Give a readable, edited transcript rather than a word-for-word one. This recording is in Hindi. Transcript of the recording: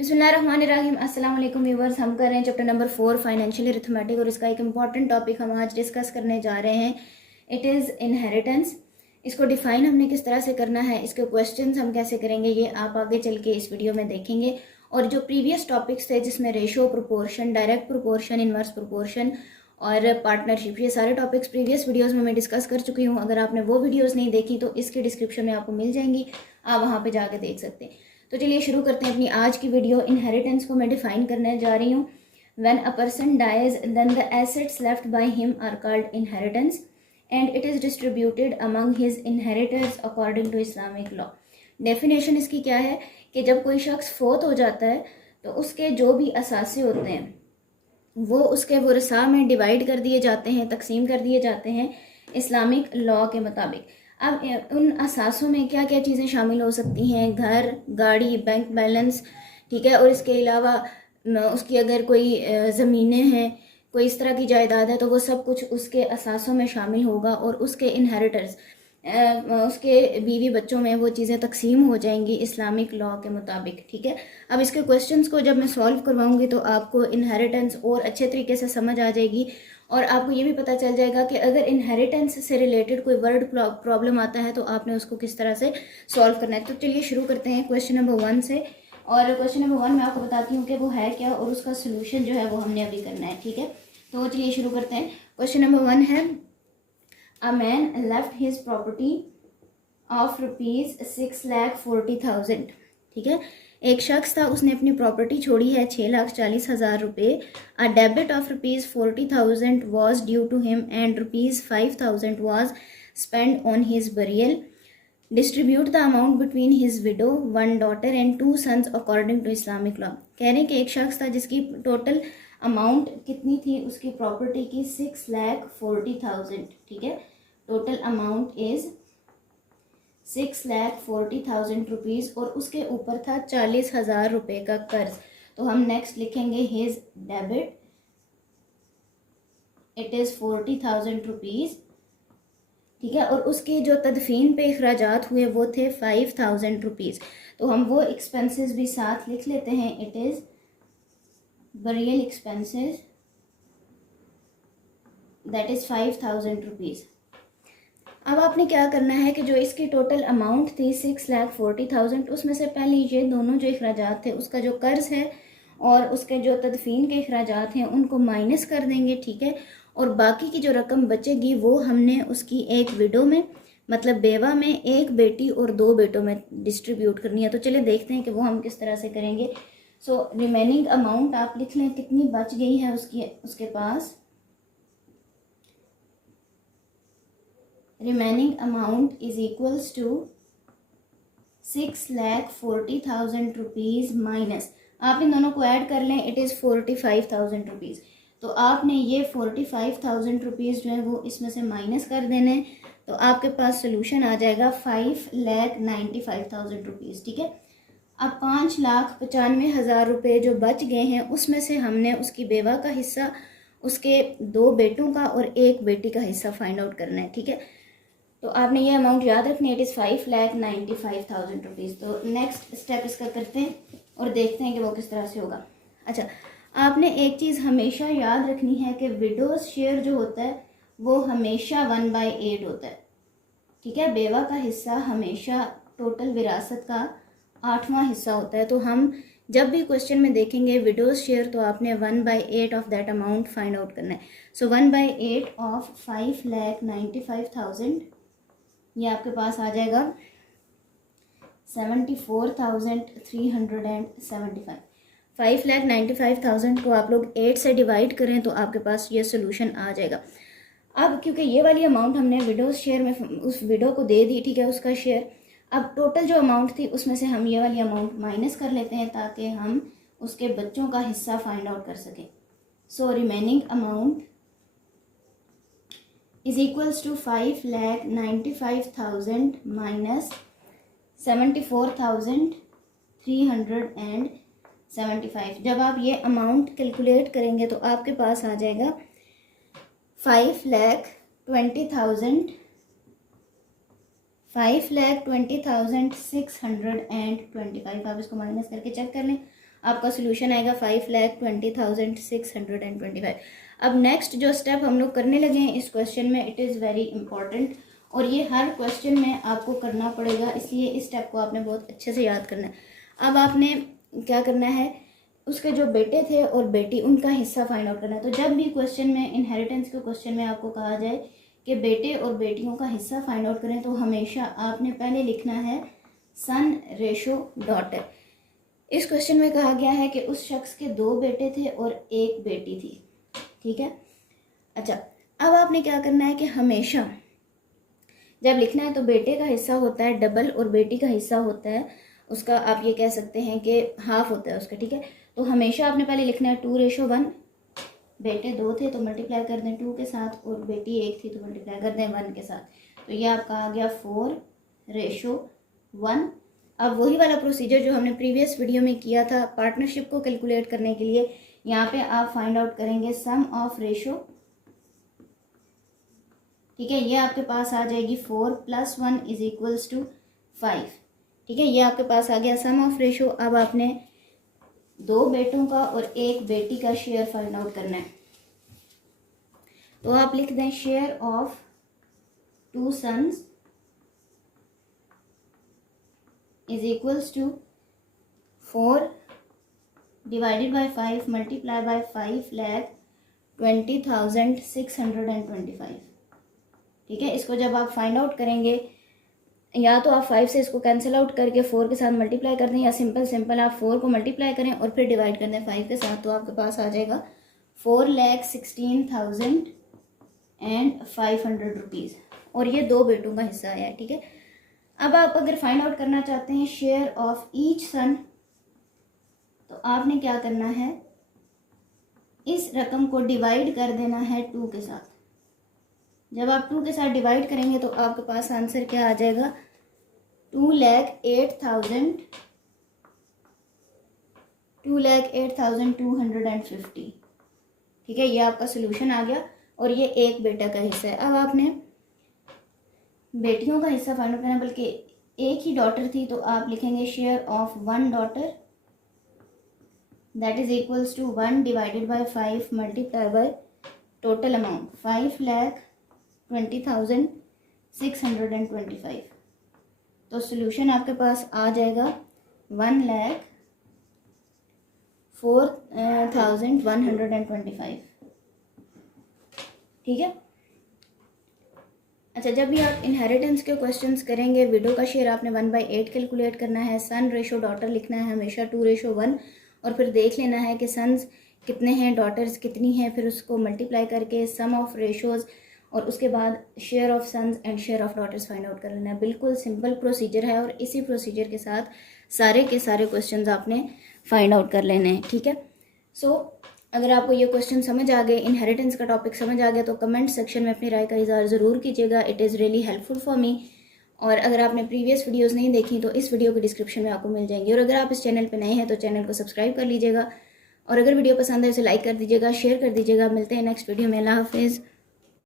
बिस्मिल्लाहिर्रहमानिर्रहीम। अस्सलाम वालेकुम व्यूअर्स। हम कर रहे हैं चैप्टर नंबर 4 फाइनेंशियल अरिथमेटिक और इसका एक इम्पॉर्टेंट टॉपिक हम आज डिस्कस करने जा रहे हैं। It is inheritance. इसको डिफाइन हमने किस तरह से करना है, इसके क्वेश्चंस हम कैसे करेंगे, ये आप आगे चल के इस वीडियो में देखेंगे। और जो प्रीवियस टॉपिक्स थे जिसमें ratio proportion, direct proportion, inverse proportion और पार्टनरशिप, ये सारे टॉपिक्स प्रीवियस वीडियोस में मैं डिस्कस कर चुकी हूँ। अगर आपने वो वीडियोस नहीं देखी तो इसके डिस्क्रिप्शन में आपको मिल जाएंगी, आप वहाँ पे जाके देख सकते हैं। तो चलिए शुरू करते हैं अपनी आज की वीडियो। इनहेरिटेंस को मैं डिफाइन करने जा रही हूँ। When a person dies then the assets left by him are called inheritance and it is distributed among his inheritors according to Islamic law. Definition इसकी क्या है कि जब कोई शख्स फोत हो जाता है तो उसके जो भी असासे होते हैं वो उसके वरसा में डिवाइड कर दिए जाते हैं, तकसीम कर दिए जाते हैं इस्लामिक लॉ के मुताबिक। अब उन असासों में क्या क्या चीज़ें शामिल हो सकती हैं? घर, गाड़ी, बैंक बैलेंस, ठीक है। और इसके अलावा उसकी अगर कोई ज़मीनें हैं, कोई इस तरह की जायदाद है तो वो सब कुछ उसके असासों में शामिल होगा और उसके इनहेरिटर्स, उसके बीवी बच्चों में वो चीज़ें तकसीम हो जाएंगी इस्लामिक लॉ के मुताबिक, ठीक है। अब इसके क्वेश्चंस को जब मैं सॉल्व करवाऊंगी तो आपको इनहेरिटेंस और अच्छे तरीके से समझ आ जाएगी और आपको ये भी पता चल जाएगा कि अगर इनहेरिटेंस से रिलेटेड कोई वर्ड प्रॉब्लम आता है तो आपने उसको किस तरह से सॉल्व करना है। तो चलिए शुरू करते हैं क्वेश्चन नंबर 1 से। और क्वेश्चन नंबर 1 मैं आपको बताती हूँ कि वो है क्या और उसका सोल्यूशन जो है वो हमने अभी करना है, ठीक है। तो चलिए शुरू करते हैं। क्वेश्चन नंबर 1 है, a man left his property of ₹6,40,000, ठीक है। एक शख्स था, उसने अपनी प्रॉपर्टी छोड़ी है 6,40,000 रुपये। A debit of ₹40,000 was due to him and ₹5,000 was spend on his burial. Distribute the amount between his widow, 1 daughter and 2 sons according to Islamic law. कह रहे हैं कि एक शख्स था जिसकी टोटल अमाउंट कितनी थी उसकी प्रॉपर्टी की? 6,40,000, ठीक है। टोटल अमाउंट इज 6,40,000 रुपीज़ और उसके ऊपर था 40,000 रुपये का कर्ज। तो हम नेक्स्ट लिखेंगे his debit, it is 40,000 rupees, ठीक है। और उसके जो तदफीन पे अखराजात हुए वो थे 5,000 रुपीज़। तो हम वो एक्सपेंसेस भी साथ लिख लेते हैं, it is burial expenses, that is 5,000 rupees. अब आपने क्या करना है कि जो इसकी टोटल अमाउंट थी 6,40,000, उसमें से पहले ये दोनों जो अखराजात थे, उसका जो कर्ज है और उसके जो तदफीन के अखराजात हैं उनको माइनस कर देंगे, ठीक है। और बाकी की जो रकम बचेगी वो हमने उसकी एक विडो में, मतलब बेवा में, एक बेटी और 2 बेटों में डिस्ट्रीब्यूट करनी है। तो चलिए देखते हैं कि वो हम किस तरह से करेंगे। सो रिमेनिंग अमाउंट आप लिख लें कितनी बच गई है उसके पास। Remaining amount is equals to 6,40,000 rupees minus, आप इन दोनों को ऐड कर लें, इट इज़ 45,000 रुपीज़। तो आपने ये 45,000 रुपीज़ जो है वो इसमें से माइनस कर देने, तो आपके पास सोल्यूशन आ जाएगा 5,95,000 रुपीज़, ठीक है। अब 5,95,000 रुपये जो बच गए हैं उसमें से हमने उसकी बेवा का हिस्सा, उसके 2 बेटों का और 1 बेटी का हिस्सा फाइंड आउट करना है, ठीक है। तो आपने ये अमाउंट याद रखनी है, इट इज़ 5,95,000 रुपीज़। तो नेक्स्ट स्टेप इसका करते हैं और देखते हैं कि वो किस तरह से होगा। अच्छा, आपने एक चीज़ हमेशा याद रखनी है कि विडोज़ शेयर जो होता है वो हमेशा 1/8 होता है, ठीक है। बेवा का हिस्सा हमेशा टोटल विरासत का 8वां हिस्सा होता है। तो हम जब भी क्वेश्चन में देखेंगे विडोज शेयर तो आपने 1/8 of that amount find out करना है। सो 1/8 ऑफ 5,95,000, ये आपके पास आ जाएगा 74,375। 5,95,000 को आप लोग 8 से डिवाइड करें तो आपके पास ये सोल्यूशन आ जाएगा। अब क्योंकि ये वाली अमाउंट हमने विडोज शेयर में उस विडो को दे दी, ठीक है, उसका शेयर। अब टोटल जो अमाउंट थी उसमें से हम ये वाली अमाउंट माइनस कर लेते हैं ताकि हम उसके बच्चों का हिस्सा फाइंड आउट कर सकें। So remaining amount is equals to 5,95,000 minus 74,375। जब आप ये अमाउंट कैलकुलेट करेंगे तो आपके पास आ जाएगा 5,20,625। आप इसको माइनस करके चेक कर लें, आपका सोल्यूशन आएगा 5,20,625। अब नेक्स्ट जो स्टेप हम लोग करने लगे हैं इस क्वेश्चन में, इट इज़ वेरी इंपॉर्टेंट और ये हर क्वेश्चन में आपको करना पड़ेगा, इसलिए इस स्टेप को आपने बहुत अच्छे से याद करना है। अब आपने क्या करना है, उसके जो बेटे थे और बेटी उनका हिस्सा फाइंड आउट करना है। तो जब भी क्वेश्चन में, इनहेरिटेंस के क्वेश्चन में आपको कहा जाए कि बेटे और बेटियों का हिस्सा फाइंड आउट करें, तो हमेशा आपने पहले लिखना है सन रेशो डॉटर। इस क्वेश्चन में कहा गया है कि उस शख्स के 2 बेटे थे और 1 बेटी थी, ठीक है। अच्छा, अब आपने क्या करना है कि हमेशा जब लिखना है तो बेटे का हिस्सा होता है डबल और बेटी का हिस्सा होता है उसका, आप ये कह सकते हैं कि हाफ होता है उसका, ठीक है। तो हमेशा आपने पहले लिखना है 2:1। बेटे 2 थे तो मल्टीप्लाई कर दें 2 के साथ, और बेटी 1 थी तो मल्टीप्लाई कर दें 1 के साथ। तो ये आपका आ गया 4:1। अब वही वाला प्रोसीजर जो हमने प्रीवियस वीडियो में किया था पार्टनरशिप को कैलकुलेट करने के लिए, यहाँ पे आप फाइंड आउट करेंगे सम ऑफ रेशो, ठीक है। ये आपके पास आ जाएगी 4 + 1 = 5, ठीक है। ये आपके पास आ गया सम ऑफ रेशो। अब आपने 2 बेटों का और 1 बेटी का शेयर फाइंड आउट करना है। तो आप लिख दें share of 2 sons = 4 divided by 5 multiply by 5,20,625, ठीक है। इसको जब आप फाइंड आउट करेंगे, या तो आप 5 से इसको कैंसिल आउट करके 4 के साथ मल्टीप्लाई कर दें, या सिंपल आप 4 को मल्टीप्लाई करें और फिर डिवाइड कर दें 5 के साथ, तो आपके पास आ जाएगा 4,16,500 रुपीज़, और ये 2 बेटों का हिस्सा आया है, ठीक है। अब आप अगर फाइंड आउट करना चाहते हैं शेयर ऑफ ईच सन, तो आपने क्या करना है, इस रकम को डिवाइड कर देना है 2 के साथ। जब आप 2 के साथ डिवाइड करेंगे तो आपके पास आंसर क्या आ जाएगा, 2,08,250, ठीक है। ये आपका सोल्यूशन आ गया और ये 1 बेटा का हिस्सा है। अब आपने बेटियों का हिस्सा फाइंड आउट करना, बल्कि 1 ही डॉटर थी तो आप लिखेंगे share of 1 daughter, that is equals to 1 divided by 5 multiply by total amount 5,20,625। तो सोल्यूशन आपके पास आ जाएगा 1,04,125, ठीक है। अच्छा, जब भी आप इनहेरिटेंस के क्वेश्चंस करेंगे, विडो का शेयर आपने 1/8 कैलकुलेट करना है, सन रेशो डॉटर लिखना है हमेशा 2:1, और फिर देख लेना है कि सन्स कितने हैं, डॉटर्स कितनी हैं, फिर उसको मल्टीप्लाई करके सम ऑफ रेशोज़ और उसके बाद share of sons and share of daughters find out कर लेना है। बिल्कुल सिंपल प्रोसीजर है और इसी प्रोसीजर के साथ सारे के सारे क्वेश्चंस आपने फाइंड आउट कर लेने हैं, ठीक है। सो अगर आपको ये क्वेश्चन समझ आ गए, इनहेरिटेंस का टॉपिक समझ आ गया, तो कमेंट सेक्शन में अपनी राय का इज़हार ज़रूर कीजिएगा। It is really helpful for me. और अगर आपने प्रीवियस वीडियोस नहीं देखी तो इस वीडियो के डिस्क्रिप्शन में आपको मिल जाएंगी, और अगर आप इस चैनल पे नए हैं तो चैनल को सब्सक्राइब कर लीजिएगा, और अगर वीडियो पसंद है इसे लाइक कर दीजिएगा, शेयर कर दीजिएगा। मिलते हैं नेक्स्ट वीडियो में। अल्लाह हाफिज़।